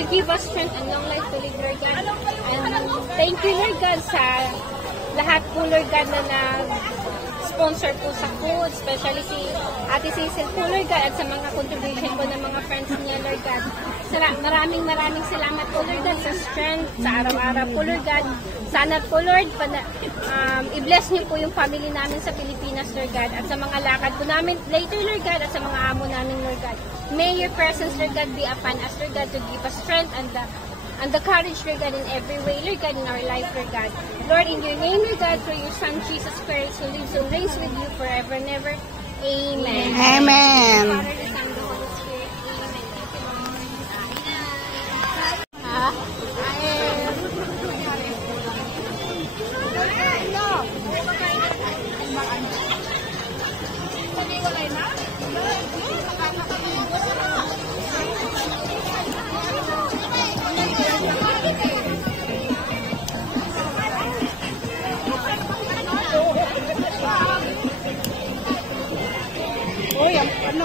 will give us strength and long life to live, Lord God. And thank you, Lord God, sa lahat po, Lord God, na sponsor po sa food, especially si Ate Cecil po, Lord God, at sa mga contribution po ng mga friends niya, Lord God. Maraming salamat po, Lord God, sa strength, sa araw-araw po, Lord God. Sana po, Lord, i-bless niyo po yung family namin sa Pilipinas, Lord God, at sa mga lakad po namin later, Lord God, at sa mga amo namin, Lord God. May your presence, Lord God, be upon us, Lord God, to give us strength and the courage, Lord God, in every way, Lord God, in our life, Lord God. Lord, in your name, Lord God, through your Son, Jesus Christ, who lives and reigns with you forever and ever. Amen. Amen. Father, the Son, the Holy Spirit. Amen. Uy, ano?